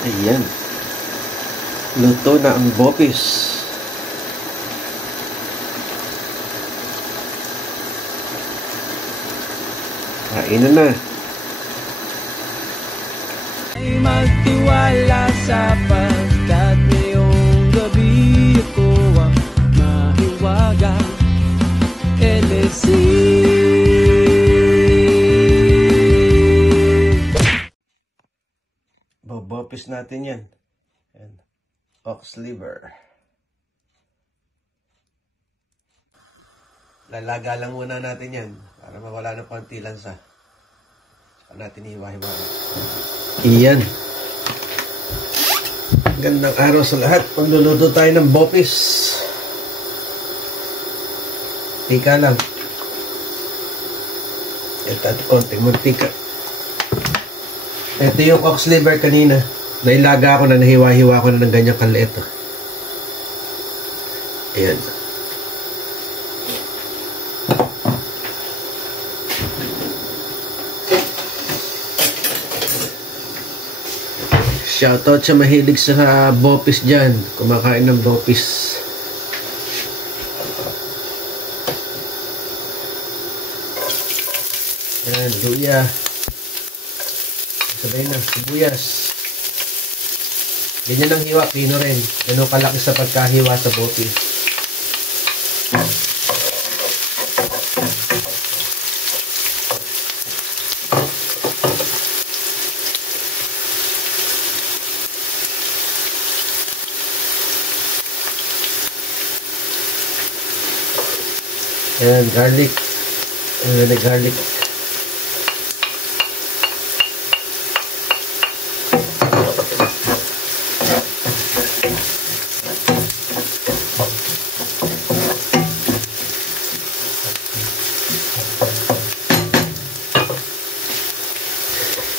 Ayan. Luto na ang bopis. Kainan na. Ay magtiwala sapagkat ngayong gabi ako ang mahiwaga. LSC. Bobopis natin yan. Ayan. Ox liver. Lalaga lang muna natin yan para mawala ng konti lansa. Saka natin hiwa-hiwa. Iyan. Gandang araw sa lahat. Magluluto tayo ng bopis. Tika lang. Ito at konting mantika. Ito yung ox liver kanina. Nailaga ako na, nahiwa-hiwa ko na ng ganyang kaliit. Ayan. Shoutout sa mahilig sa bopis dyan. Kumakain ng bopis. Ayan, luya. Sabay na, sibuyas. Ganyan ang hiwa, pino rin. Ganun kalaki sa pagkahiwa sa bopis. Ayan, garlic. Ayan, garlic.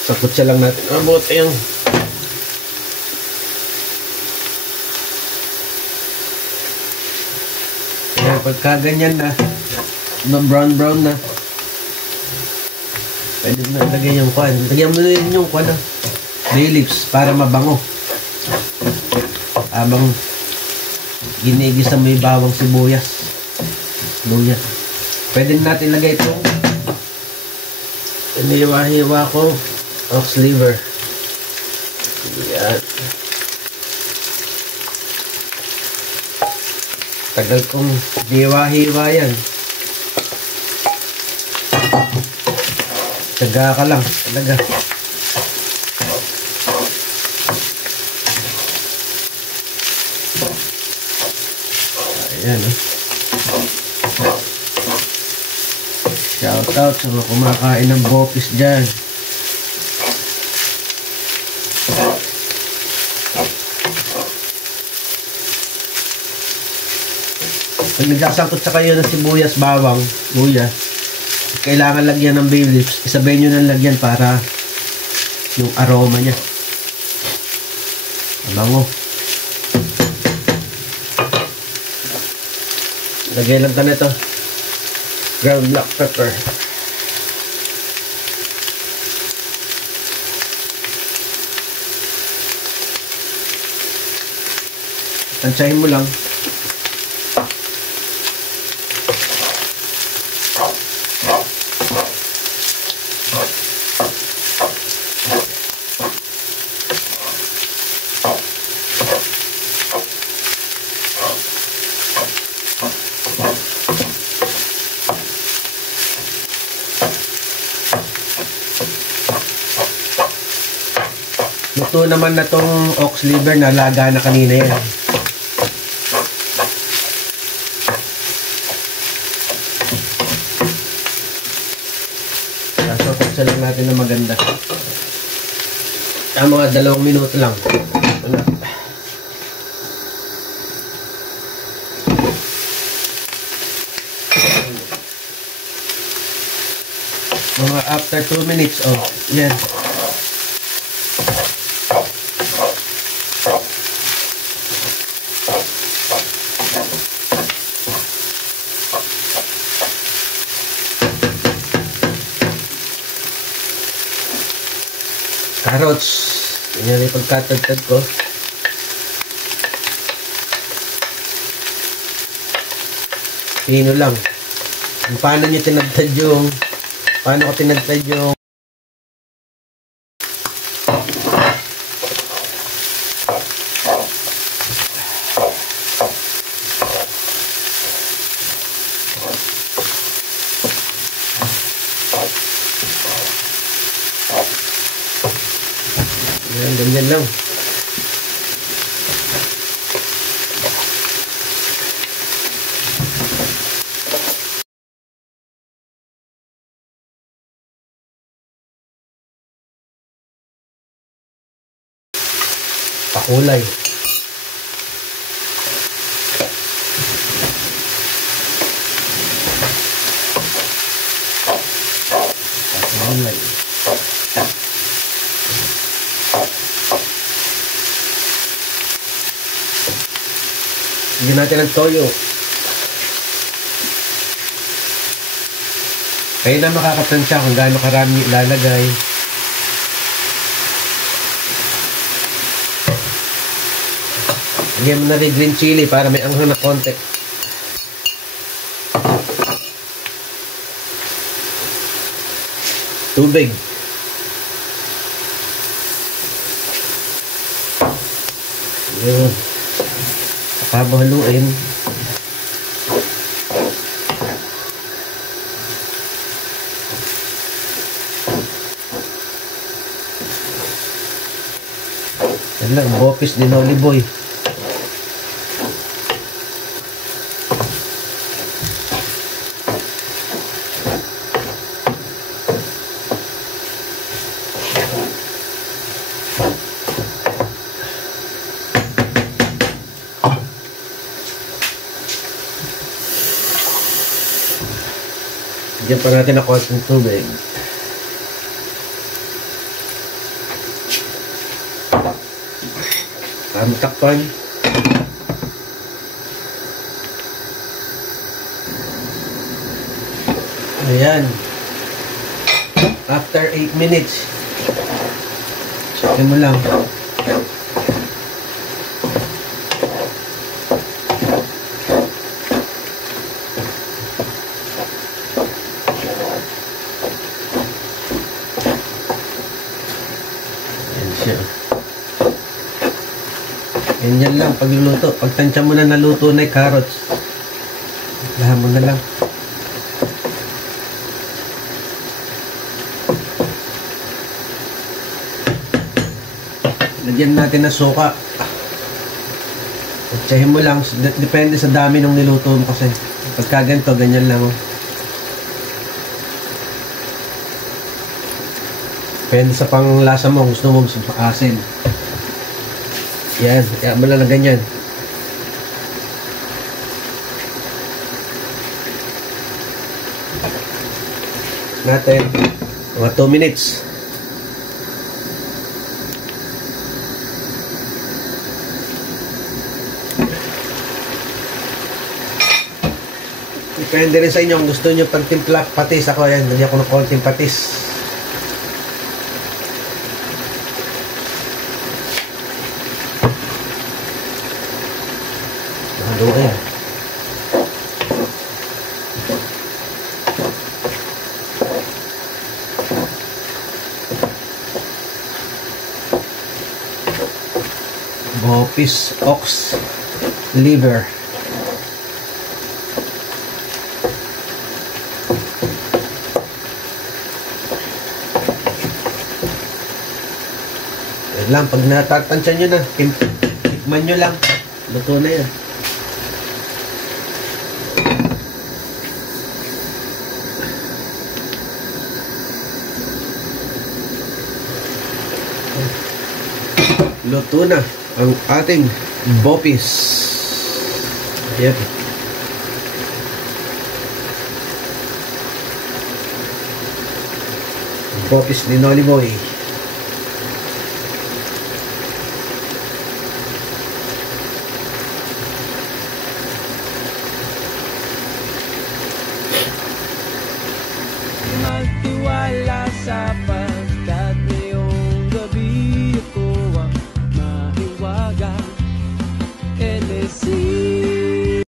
Sakot siya lang natin. Abot, ayan. Ayan, pagka ganyan na, brown na, pwede mo na ilagay yung kwan. Lagyan mo na rin yung kwan, bay leaves para mabango. Habang ginigisa mo yung bawang sibuyas. Luya. Pwede natin ilagay itong iniwa-hiwa ko ox liver. Yan. Tagal kong hiwa-hiwa yan. Taga ka lang. Talaga. Ayan. Shoutout sa mga kumakain ng bopis dyan. Pag nagsasangkot sa kayo ng sibuyas, bawang, luya, kailangan lagyan ng bay leaves. Isabay nyo ng lagyan para yung aroma niya mabango. Lagay lang tayo ito ground black pepper. Tansyahin mo lang. Luto naman na tong ox liver na laga na kanina yan. Sasokotsa lang natin na maganda. Mga 2 minuto lang. Mga after 2 minutes, oh, yan. Carrots. Yan yung pagkatagtad ko. Pino lang. Paano nyo tinagtad yung... Paano ko tinagtad yung... Yan, ganyan lang. Pakulay. Pakulay. Hindi natin ng toyo. Kaya na makakatansya kung gaano karami ilalagay. Lagyan mo na rin green chili para may anghang na konti. Tubig. Yun. Pabahaluin. Yan lang, bopis din olive oil. Diyan pa natin na konting tubig. Takpan. Ayan. After 8 minutes. Check mo lang. Ganyan lang pagluluto. Pag tansya mo na naluto na yung carrots, lahan mo na lang. Lagyan natin na suka. Tsahin mo lang. Depende sa dami ng niluto mo kasi. Pagka ganito, ganyan lang. Oh. Depende sa panglasa mo. Gusto mo asin. Yan, kaya mo lang na ganyan. Natin mga 2 minutes. Depende rin sa inyo kung gusto nyo pagtimpla patis. Ako yan, lagyan ko ng konting patis. Ayan. Bopis ox liver. Yan lang, pag natatansya nyo na, tikman nyo lang. Luto na yan. Luto na ang ating bopis. Ayan. Bopis ni Noli Boy.